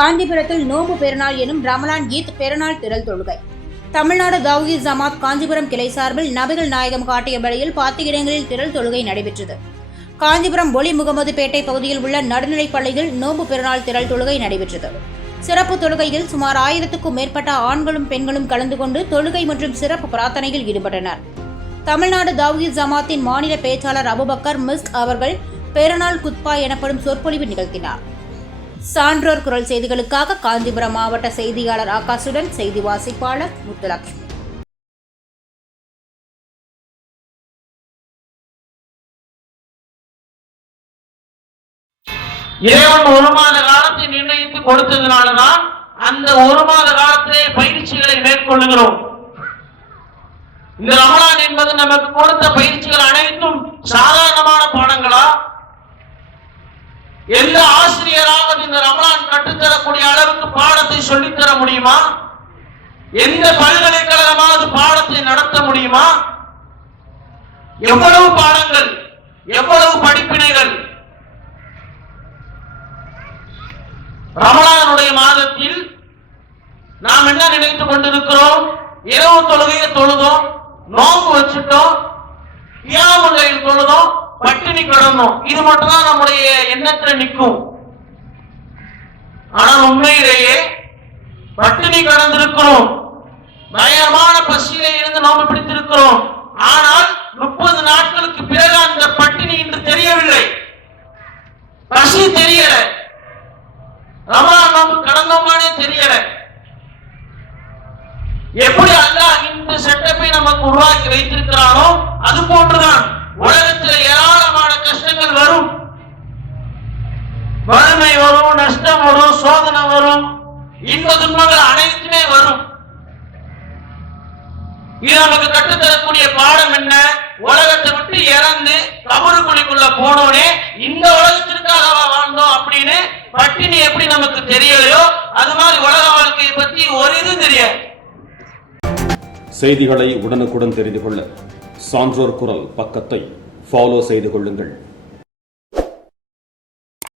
காஞ்சிபுரத்தில் நோன்பு பெருநாள் எனும் ரமலான் ஈத் பெருநாள் திரள் தொழுகை. தமிழ்நாடு தௌஹீத் ஜமாத் காஞ்சிபுரம் கிளை சார்பில் நபிகள் நாயகம் காட்டிய வழியில் 10 இடங்களில் திரள் தொழுகை நடைபெற்றது. காஞ்சிபுரம் ஒலி முகமது பேட்டை பகுதியில் உள்ள நடுநிலைப் பள்ளியில் நோன்பு பெருநாள் திரள் தொழுகை நடைபெற்றது. சிறப்பு தொழுகையில் சுமார் 1000க்கும் மேற்பட்ட ஆண்களும் பெண்களும் கலந்து கொண்டு தொழுகை மற்றும் சிறப்பு பிரார்த்தனையில் ஈடுபட்டனர். தமிழ்நாடு தௌஹீத் ஜமாத்தின் மாநில பேச்சாளர் அபுபக்கர் மிஸ்க் அவர்கள் பெருநாள் குத்பா எனப்படும் சொற்பொழிவு நிகழ்த்தினார். சான்றோர் குரல் செய்திகளுக்காக காஞ்சிபுரம் மாவட்ட செய்தியாளர் ஆகாசுடன் செய்தி வாசிப்பாளர் முத்துலட்சுமி. இறைவன் ஒரு மாத காலத்தை நிர்ணயித்து கொடுத்ததுனாலதான் அந்த ஒரு மாத காலத்திலே பயிற்சிகளை மேற்கொள்ளுகிறோம். இந்த ரமலான் என்பது நமக்கு கொடுத்த பயிற்சிகள் அனைத்தும் சாதாரணமான பாடங்களா? எந்த ஆசிரியராவது இந்த ரமலான் கற்றுத்தரக்கூடிய அளவுக்கு பாடத்தை சொல்லித்தர முடியுமா? எந்த பல்கலைக்கழகமாவது பாடத்தை நடத்த முடியுமா? எவ்வளவு பாடங்கள், எவ்வளவு படிப்பினைகள்! ரமலானுடைய மாதத்தில் நாம் என்ன நினைத்துக் கொண்டிருக்கிறோம்? இரவு தொழுகையை தொழுதோம், நோன்பு வச்சுட்டோம், கியாமுல் தொழுதோம், பட்டினி கிடந்தோம். இது மட்டும்தான் நம்முடைய எண்ணத்துல நிற்கும். ஆனால் உண்மையிலேயே பட்டினி கிடந்திருக்கிறோம், பயங்கரமான பசியிலே இருந்து நோன்பு பிடித்திருக்கிறோம். ஆனால் 30 நாட்களுக்கு பிறகு அந்த பட்டினி இன்று தெரியவில்லை, பசி தெரியல, ரமலான் நோன்பு கடந்தோமானே தெரியல. எப்படி அல்லாஹ் இந்த செட்டப்பை நமக்கு உருவாக்கி வைத்திருக்கிறானோ அது போன்றுதான் உலகத்தில் ஏராளமான கஷ்டங்கள் வரும், வறுமை வரும், நஷ்டம் வரும், சோதனை வரும், இன்ப துன்பங்கள் அனைத்துமே வரும். இது நமக்கு கற்றுத்தரக்கூடிய பாடம் என்ன? உலகத்தை விட்டு இறந்து கபருக்குழிக்குள்ள போனோனே இந்த உலகத்திற்காக வாழ்ந்தோம் அப்படின்னு பட்டினி எப்படி நமக்கு தெரியலையோ அது மாதிரி உலக வாழ்க்கையை பத்தி ஒரு இது தெரியாது. செய்திகளை உடனுக்குடன் தெரிந்து கொள்ள சான்றோர் குரல் பக்கத்தை ஃபாலோ செய்து கொள்ளுங்கள்.